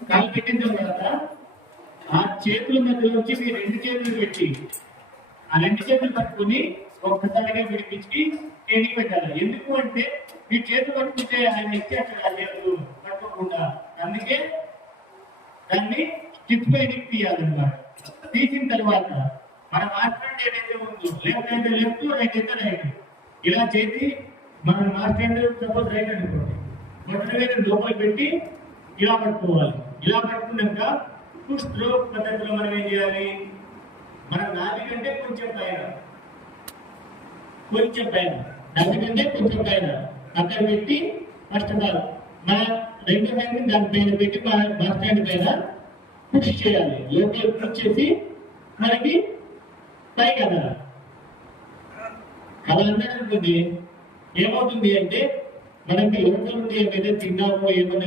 కాలు పెట్టిన తర్వాత ఆ చేతుల మధ్యలోంచి మీ రెండు చేతులు పెట్టి ఆ రెండు చేతులు పట్టుకుని ఒక్కసారిగా విడిపించి ట్రైనింగ్ పెట్టాలి. ఎందుకు అంటే మీ చేతులు పట్టుకుంటే ఆయన ఇచ్చేస్తారు చేతులు పట్టుకోకుండా, అందుకే దాన్ని స్టిప్ ట్రైనింగ్ తీయాలన్నమాట. తీసిన తర్వాత మన మాస్టర్ ఏదైతే ఉందో లెఫ్ట్ అయితే లెఫ్ట్, రైట్ అయితే రైట్ ఇలా చేసి మన మాస్టర్ సపోజ్ రైట్ అనుకోండి, మొదటి లోపల పెట్టి ఇలా పట్టుకోవాలి. ఇలా పట్టుకున్నాక టూ స్ట్రోక్ పద్ధతిలో మనం ఏం చేయాలి, మన నాభి కంటే కొంచెం పైన నాభి కంటే కొంచెం పైన అక్కడ పెట్టి ఫస్ట్ ఆఫ్ ఆల్ మన రెండు హ్యాండ్ దానిపైన పెట్టి బస్ స్టాండ్ పైన పుష్ చేయాలి. లోపల పుష్ చేసి మనకి పైకి అదరా అలా అన్నారనుకోండి ఏమవుతుంది అంటే మనకి లోపల నుండి ఏమైనా తిన్నామో ఏమన్నా